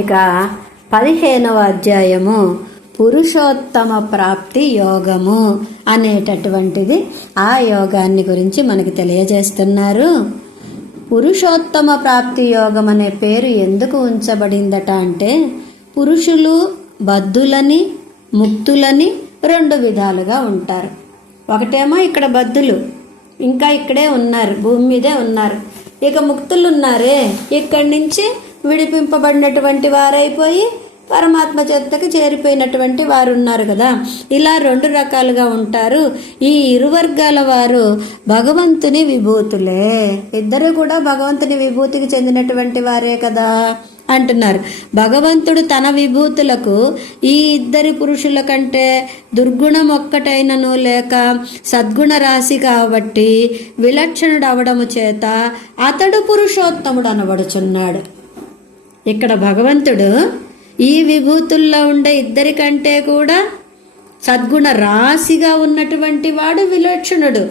ఇక పదిహేనవ అధ్యాయము పురుషోత్తమ ప్రాప్తి యోగము అనేటటువంటిది ఆ యోగాన్ని గురించి మనకి తెలియజేస్తున్నారు. పురుషోత్తమ ప్రాప్తి యోగం అనే పేరు ఎందుకు ఉంచబడిందట అంటే పురుషులు బద్ధులని ముక్తులని రెండు విధాలుగా ఉంటారు. ఒకటేమో ఇక్కడ బద్ధులు ఇంకా ఇక్కడే ఉన్నారు భూమి మీదే ఉన్నారు. ఇక ముక్తులు ఉన్నారే ఇక్కడి నుంచి విడిపింపబడినటువంటి వారైపోయి పరమాత్మ చెత్తకు చేరిపోయినటువంటి వారు ఉన్నారు కదా. ఇలా రెండు రకాలుగా ఉంటారు. ఈ ఇరు వర్గాల వారు భగవంతుని విభూతులే. ఇద్దరు కూడా భగవంతుని విభూతికి చెందినటువంటి వారే కదా అంటున్నారు. భగవంతుడు తన విభూతులకు ఈ ఇద్దరి పురుషుల కంటే దుర్గుణం ఒక్కటైనను లేక సద్గుణ రాశి కాబట్టి విలక్షణుడు అవడము చేత అతడు పురుషోత్తముడు అనబడుచున్నాడు ఇక్కడ భగవంతుడు ఈ విభూతుల్లో ఉండే ఇద్దరికంటే కూడా సద్గుణ రాశిగా ఉన్నటువంటి వాడు విలక్షణుడు.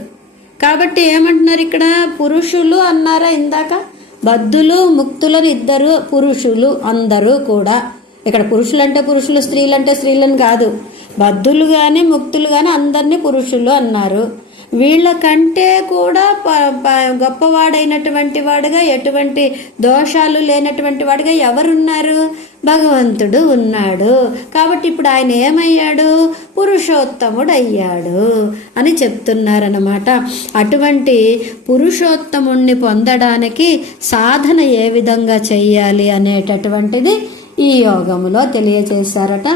కాబట్టి ఏమంటున్నారు ఇక్కడ? పురుషులు అన్నారా ఇందాక? బద్ధులు ముక్తులను ఇద్దరు పురుషులు అందరూ కూడా. ఇక్కడ పురుషులు అంటే పురుషులు స్త్రీలు అంటే స్త్రీలను కాదు. బద్ధులు కానీ ముక్తులు కానీ అందరినీ పురుషులు అన్నారు. వీళ్ళకంటే కూడా ప ప- గొప్పవాడైనటువంటి వాడుగా ఎటువంటి దోషాలు లేనటువంటి వాడుగా ఎవరున్నారు? భగవంతుడు ఉన్నాడు. కాబట్టి ఇప్పుడు ఆయన ఏమయ్యాడు? పురుషోత్తముడు అయ్యాడు అని చెప్తున్నారన్నమాట. అటువంటి పురుషోత్తముణ్ణి పొందడానికి సాధన ఏ విధంగా చెయ్యాలి అనేటటువంటిది ఈ యోగములో తెలియజేశారట.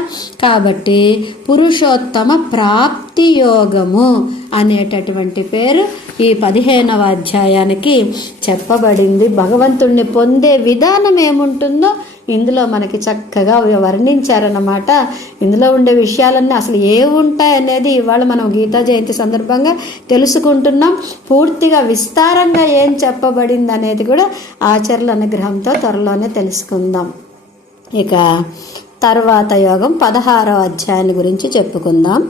కాబట్టి పురుషోత్తమ ప్రాప్తి యోగము అనేటటువంటి పేరు ఈ పదిహేనవ అధ్యాయానికి చెప్పబడింది. భగవంతుణ్ణి పొందే విధానం ఏముంటుందో ఇందులో మనకి చక్కగా వర్ణించారన్నమాట. ఇందులో ఉండే విషయాలన్నీ అసలు ఏ ఉంటాయి అనేది ఇవాళ మనం గీతా జయంతి సందర్భంగా తెలుసుకుంటున్నాం. పూర్తిగా విస్తారంగా ఏం చెప్పబడింది అనేది కూడా ఆచరణ అనుగ్రహంతో త్వరలోనే తెలుసుకుందాం. ఇక తర్వాత యోగం పదహారవ అధ్యాయాన్ని గురించి చెప్పుకుందాం.